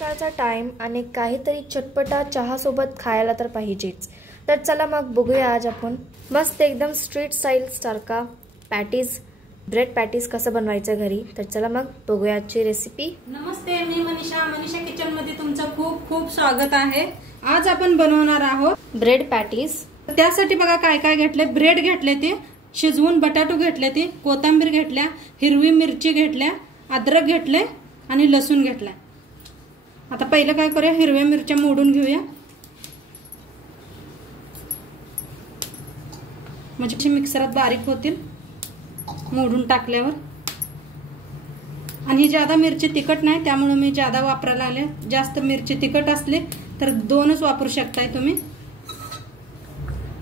संध्याकाळचा टाइम आणि काहीतरी चटपटा चहा सोबत खायला तर पाहिजेच। तर चला मग बघूया आज आपण मस्त एकदम स्ट्रीट स्टाईल सारखा पॅटीज ब्रेड पॅटीज कसं बनवायचं घरी। तर चला मग बघूया आजची रेसिपी। नमस्ते, मी मनीषा किचन मध्ये तुमचं खूप खूप स्वागत आहे। आज आपण बनवणार आहोत ब्रेड पॅटीज। त्यासाठी बघा काय काय घेतले। ब्रेड घेतले, ते शिजवून बटाटो घेतले, ते कोथिंबीर घेतल्या, हिरवी मिरची घेतल्या, अद्रक घेतले आणि लसूण घेतला। आता पहिलं काय करूया, हिरव्या मिरच्या मोडून घेऊया म्हणजे मिक्सरात बारीक होतील मोडून टाकल्यावर। आणि ज्यादा मिरची तिखट नाही त्यामुळे मी ज्यादा वापरायला लागले। जास्त मिरची तिखट असले तर दोनच वापरू शकताय तुम्ही।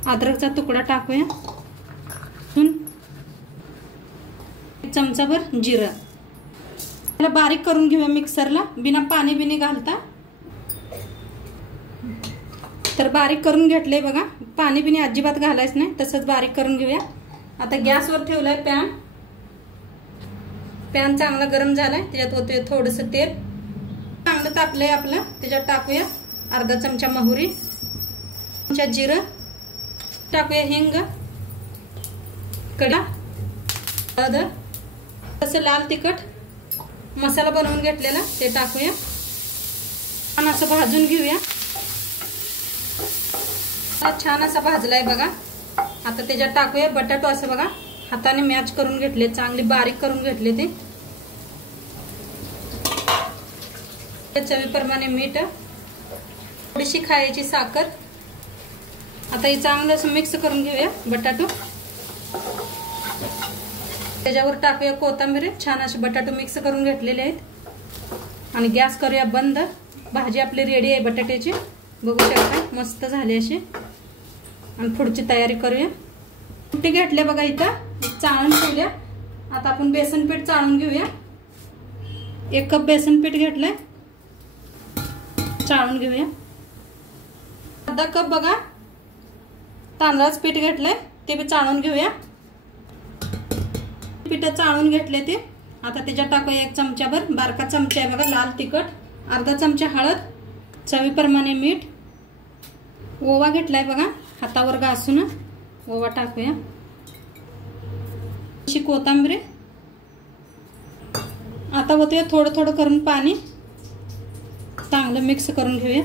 अद्रकचा तुकडा टाकूया, चमचाभर जिरं, त्याला बारीक करून घेऊया मिक्सरला बिना पाणी बिनी घालता। तर बारीक करून घेतले बघा, पाणी बिनी अजिबात घालायचं नाही, तसंच बारीक करून घेऊया। आता गॅसवर ठेवलाय पॅन चांगला गरम झालाय, त्याच्यात होते थोडस तेल चांगलं तापलंय आपलं। त्याच्यात टाकूया अर्धा चमचा मोहरी, चमचा जिरं, टाकूया हिंग, कडा, हळद, तसं लाल तिखट मसाला बनवून घेतलेला ते टाकूया आणि असं भाजून घेऊया। छान असा भाजलाय बघा। आता त्याच्यात टाकूया बटाटो, असं बघा हाताने मॅच करून घेतले, चांगले बारीक करून घेतले ते। चवीप्रमाणे मीठ, थोडीशी खायची साखर। आता हे चांगलं असं मिक्स करून घेऊया बटाटो। त्याच्यावर टाकूया कोथिंबीर, छान असे बटाटो मिक्स करून घेतलेले आहेत आणि गॅस करूया बंद। भाजी आपली रेडी आहे बटाट्याची, बघू शकता मस्त झाली अशी। आणि पुढची तयारी करूया। कुठे घेतल्या बघा, इथं चाळून ठेवल्या। आता आपण बेसन पीठ चाळून घेऊया। 1 कप बेसन पीठ घेतलंय, चाळून घेऊया। अर्धा कप बघा तांदळाचं पीठ घेतलंय, ते बी चाळून घेऊया। पीठ चाळून घेतले ते। आता त्याच्यात टाकूया 1 चमचाभर, बारका चमचा आहे बघा लाल तिखट, अर्धा चमचा हळद, चवीप्रमाणे मीठ, ओवा घेतलाय बघा हातावर घासून, ओवा टाकूया, अशी कोथिंबीर। आता होते थोडं थोडं करून पाणी, चांगलं मिक्स करून घेऊया।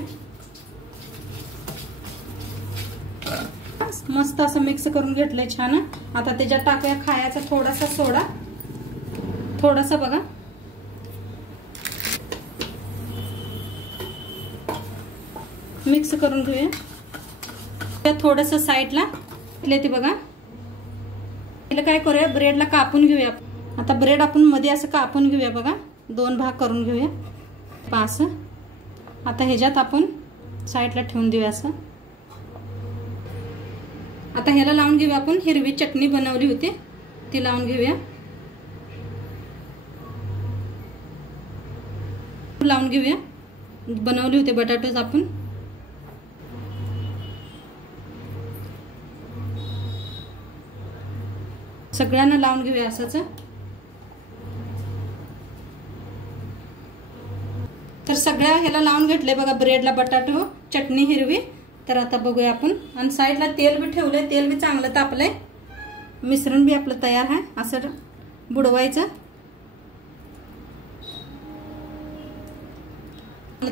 मस्त असं मिक्स करून घेतलंय छान। आता त्याच्यात टाकूया खायचा थोडासा सोडा, थोडासा बघा, मिक्स करून घेऊया। थोडस साईडला ते बघा। काय करूया, ब्रेडला कापून घेऊया। आता ब्रेड आपण मध्ये असं कापून घेऊया बघा, 2 भाग करून घेऊया 5। आता ह्याच्यात आपण साईडला ठेवून देऊया असं। आता ह्याला लावून घेऊया आपण, हिरवी चटणी बनवली होती ती लावून घेऊया, लावून घेऊया। बनवली होती बटाटोज आपण, सगळ्यांना लावून घेऊया असंच। तर सगळ्या ह्याला लावून घेतले बघा, ब्रेडला बटाटो चटणी हिरवी। तर आता बघूया आपण, आणि साईडला तेल बी ठेवलंय, तेल बी चांगलं तापलंय, मिश्रण बी आपलं तयार आहे। असं बुडवायचं,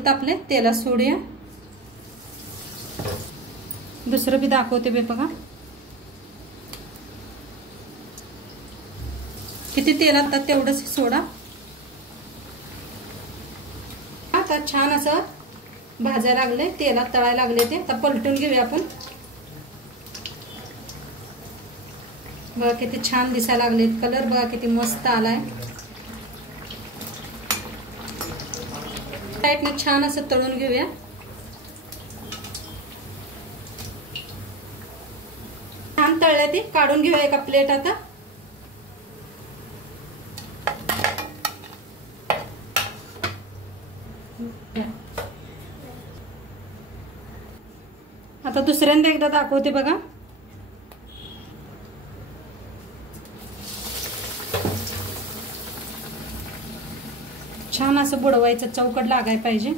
तापले तेला सोडूया। दुसरं बी दाखवते बे बघा, किती तेल आता तेवढंच सोडा। आता छान असं भाजायला लागले, तेलात तळायला लागले ते। आता पलटून घेऊया आपण, बघा किती छान दिसायला लागले, कलर बघा किती मस्त आलाय। साईडने छान असं तळून घेऊया। छान तळले ते, काढून घेऊया एका प्लेट। आता दुसऱ्यांदा एकदा दाखवते बघा। छान असं बुडवायचं, चौकट लागायला पाहिजे।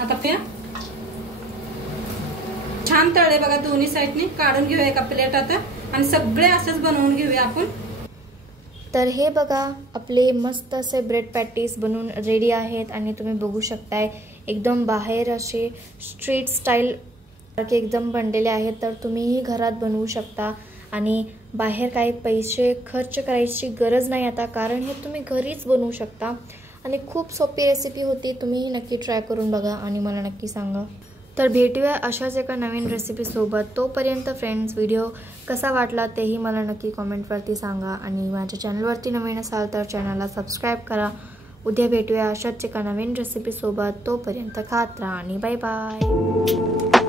आता प्या छान तळले बघा दोन्ही साईडने. काढून घेऊया एका प्लेट आता आणि सगळे असेच बनवून घेऊया आपण. तर हे बघा आपले मस्त असे ब्रेड पॅटीस बनवून रेडी आहेत आणि तुम्ही बघू शकताय एकदम बाहेर असे स्ट्रीट स्टाईल एकदम बनलेले आहेत. तर तुम्हीही घरात बनवू शकता आणि बाहेर काही पैसे खर्च करायची गरज नाही आता, कारण हे तुम्ही घरीच बनवू शकता आणि खूप सोपी रेसिपी होती. तुम्हीही नक्की ट्राय करून बघा आणि मला नक्की सांगा. तर भेटूया अशाच एका नवीन रेसिपीसोबत. तोपर्यंत फ्रेंड्स व्हिडिओ कसा वाटला तेही मला नक्की कॉमेंटवरती सांगा आणि माझ्या चॅनलवरती नवीन असाल तर चॅनलला सबस्क्राईब करा. उद्या भेटूया अशाच एका नवीन रेसिपीसोबत. तोपर्यंत खात राहा आणि बाय बाय.